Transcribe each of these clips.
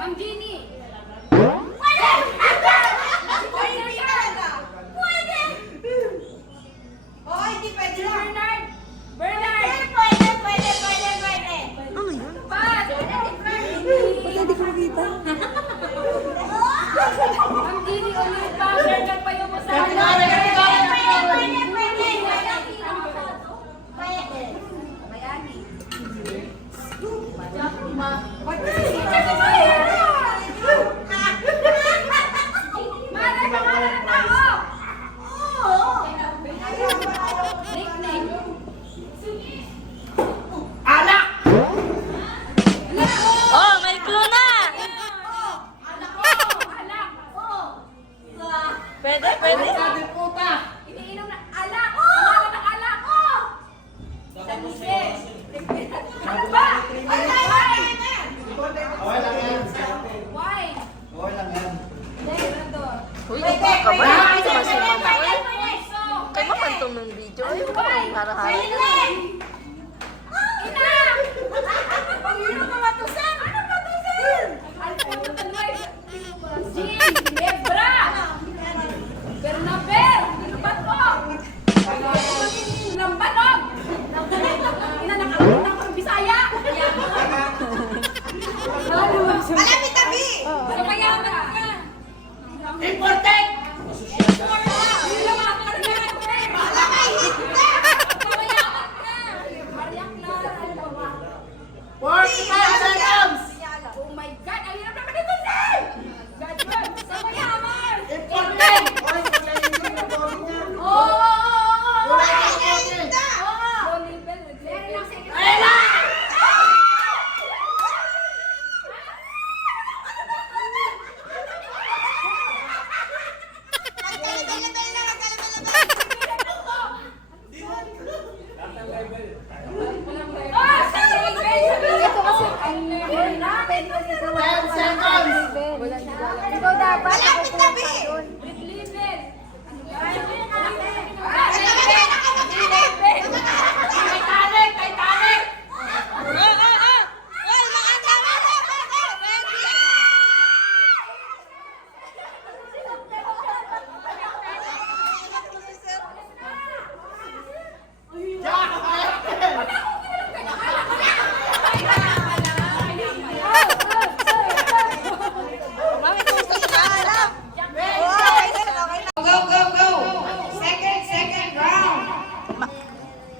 Ma'am Jeannie.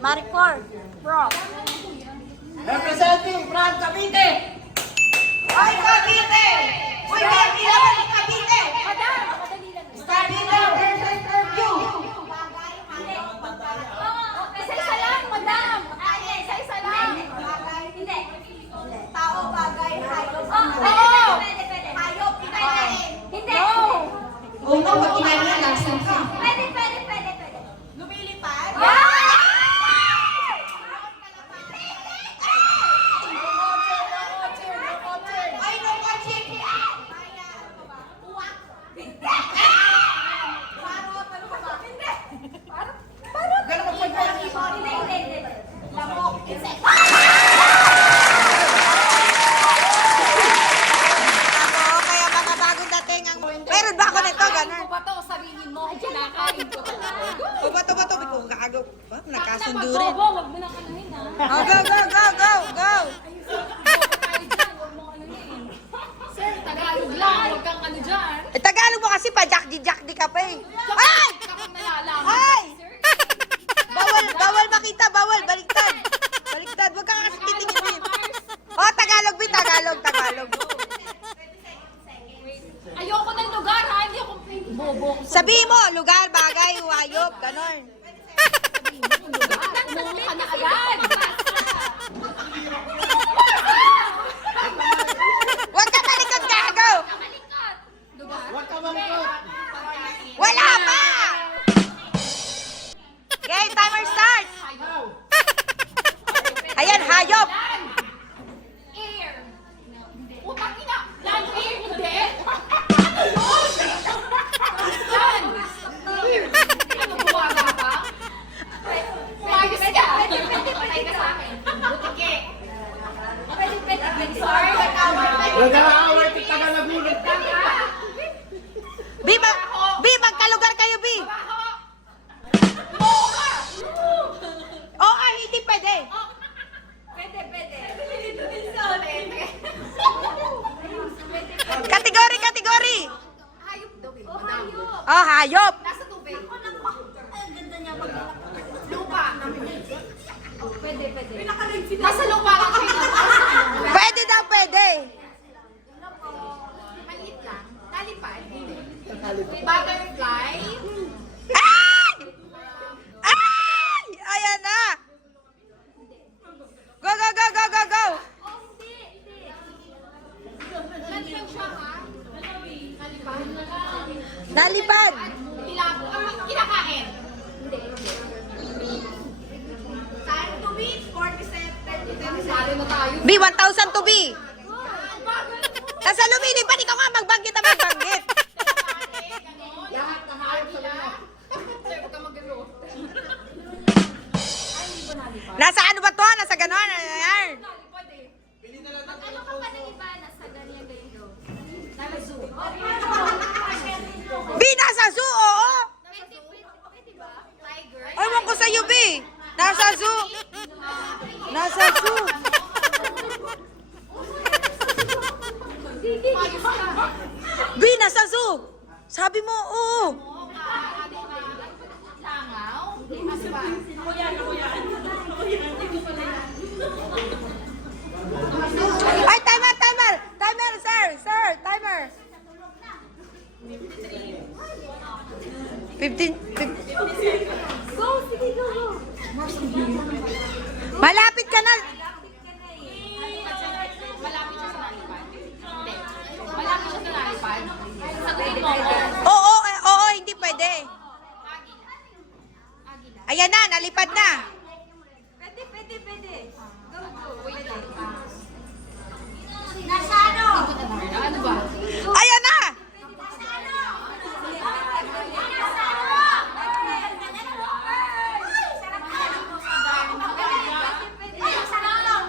Maricor, Pro. Representing from Cavite. Hoy, Cavite! Hoy, Cavite! Cavite versus curfew! Isa-isa lang, madam. Isa-isa lang. Hindi. Tao, bagay, hayop. Pwede. Hayop, kinain. Hindi. Oo nga, pag kinain yan, lasan ka. Pwede. Lumilipad? Ay, no watching! Kaya mga bagong dating ang... Meron ba ako nito? Ganun. Ba to, sabihin mo, kinakain ko ba? Bato. Kung gago. Nagkasundo rin. Wag mo nang anuhin ha. Oh, go! Sir, Tagalog lang, huwag kang ano dyan. Tagalog mo kasi pa, jack-di ka pa eh. Ay! Ka kung nalalaman. Ay! Bawal makita, bawal. Baliktad. Huwag ka kasi titingin. Oh, Tagalog. Ayoko ng lugar ha, hindi ako bobo. Sabihin mo, lugar, bagay, hayop, ganon. Umuwi ka na agad. Huwag ka talikod, gago! Huwag ka malikot. Wala pa! Okay, timer start! Ayan, hayop! Air. Utang ina. Land air, hindi. Land. Air. Ano, buwaga ka? Umayos ka. Oh, hayop. Nasa tubig. Ang ganda niya mag- Lupa. Pwede. Nasa lupa lang siya. Pwede daw, pwede. Maliit lang. Nalipad. Butterfly. Ay! Ay! Ayan na. Go, go, go, go, go, go. Nalipad siya ha? Nalipad. Nalipad. Kinakain. Time to beat, 47, 37. Sali na tayo. B, 1,000 to B. Nasa lumilipad, ikaw nga magbanggit na magbanggit. Lahat na hayop sa lupa. Sir, huwag ka mag-gano. Nasa ano ba to? Nasa ganon? Ayan. Ano ka pa ng iba? Nasa ganyan-ganyan. Nasa zoo. B, nasa zoo, oo. Pwede ba? Tiger. Ewan ko sa'yo, B. Nasa zoo. Nasa zoo. B, nasa zoo. Sabi mo, oo. Langaw. Ano ba? Ay, timer, timer. Timer, sir. Sir, timer. 15. Malapit ka na. Malapit siya sa nalipad. Hindi. Malapit siya sa nalipad. Sagutin mo ako. Oo, oo, hindi pwede. Agila. Agila. Ayan na, nalipad na. Pwede. Wait lang. Nasa ano? Ano ba? Ayan na. Nasa ano? Nasa ano? Sarap ka. Ay, sarap lang.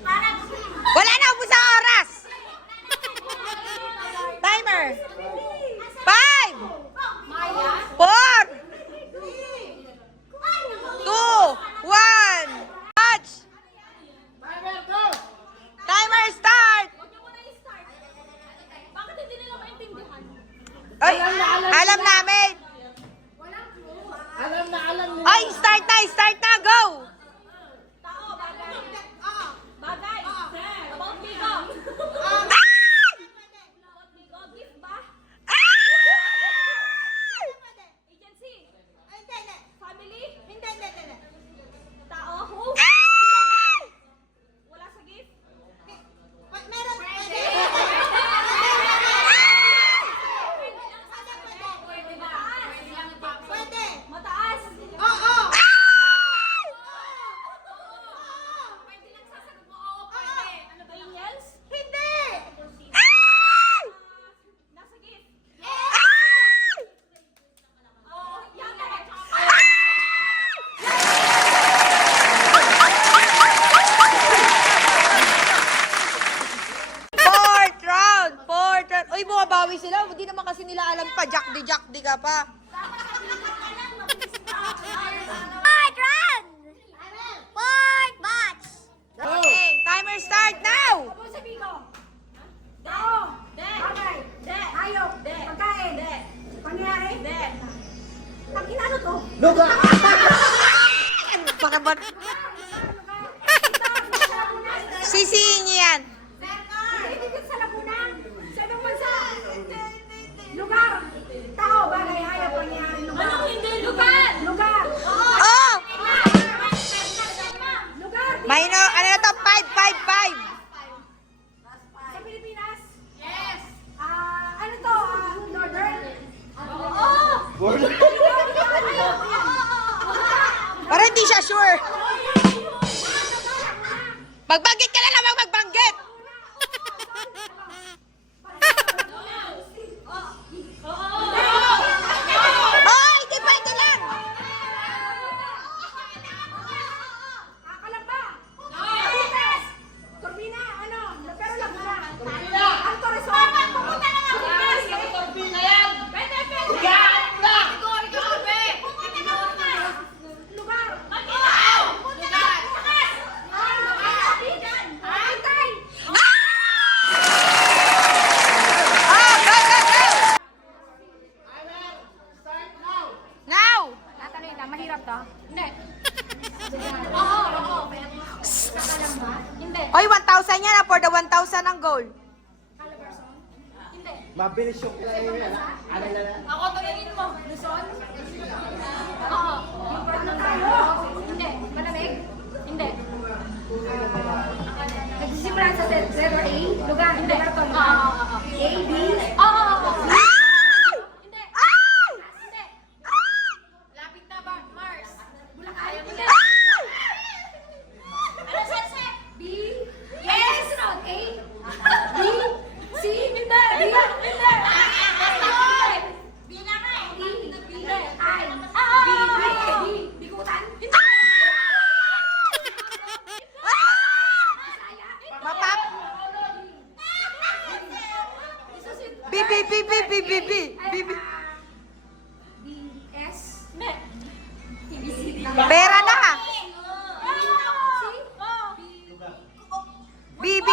Parang Wala na, ubos ang oras. Timer. 5, Maya? 4, 2, 1. Watch. Timer start. Bakit hindi nila maintindihan? Ay, alam namin. Ay, start na, go. Tao, bagay. Bagay. About bigo. Ay! About bigo. Gift ba? Ay! Agency? Family? Tao? Who? Ay! Wala sa gift? Pwede ba? Mataas? Ay! Pwede lang sasagot mo, oo, pwede. Ano ba yung yells? Ay! Nasa gift? Ay! Oo, yan na. Fourth round. Uy, bumabawi sila. Hindi naman kasi nila alam pa. Jack-di ka pa. Fourth round! Fourth match! Okay, timer start now. Ano sa bigo? Tao! Bagay! Hayop! Pagkain! Pangyayari! Pag inano to? Baka ba? Sisihin niya yan. Dito sa Laguna! Sa ibang bansa! Lugar! Tao! Bagay! Hayop! Pangyayari! Lugar! Anong hindi lugar? Lugar! Oh! Lugar! Mahino, ano na to? 5. Sa Pilipinas! Yes. Ano to? Northern? Oo. Para hindi siya sure. Magbanggit ka na lang magbanggit. Oh, hindi pwede lang. Kalamba! Cavite! Turbina! Ano? Pero Laguna! Ang Torreson! Pupunta na lang! Turbina yan. Pwede. Gaan na. Ikaw, be. Lugar! Lugar. Lugar! Saan ang goal? Calabarzon? Hindi. Mabilis yung alala. Ako, tumingin mo. Luzon? Oo. Ano tayo? Hindi. Malamig? Hindi. Nagsisimula sa letter A? Lugar? Hindi. Lugar to, Oo. lugar. Oo. A, B? Oo. Hindi. Ay! Hindi. Lapit na ba? Mars. Bulacan? Hindi. Ano, Sense? B? Yes! Sunod. A? B? C? Hindi. D? Hindi. B na nga eh. D? Hindi. I? B? B? D? Bikutan? Hindi. Mapap! B, B, B, B, B, B, B, B, B. B? S? Hindi. Pera na! B, B.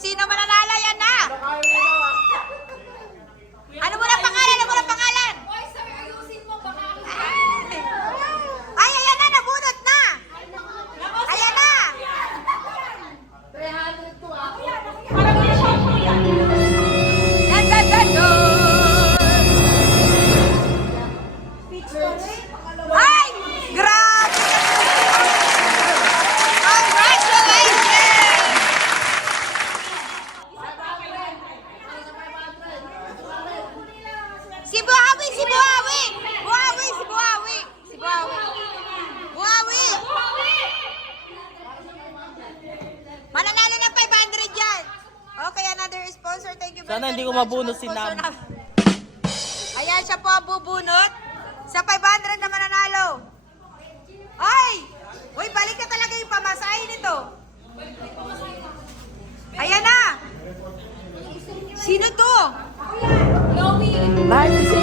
sino mananalo. Yan na. Ano mo na pangalan? Ano mo na pangalan? Oy, sir, ayusin mo. Baka ako. Ay, ayan na. Nabunot na. Ayan na. 300 to ah. Parang may shampoo yan. Yan, yan, yan, yan. Ay! Grabe! Congratulations! Si Buhawi! Si Buhawi! Buhawi! Si Buhawi! Si Buhawi! Buhawi! Mananalo ng 500 yan! Okay, another sponsor. Thank you very Sana hindi ko much. mabunot si Sponsor Nam. namin. Ayan, siya po ang bubunot. Sa 500 na mananalo. Ay! Uy, balik na talaga yung pamasahe nito. Ayan na! Sino to? Chloe. Mahal si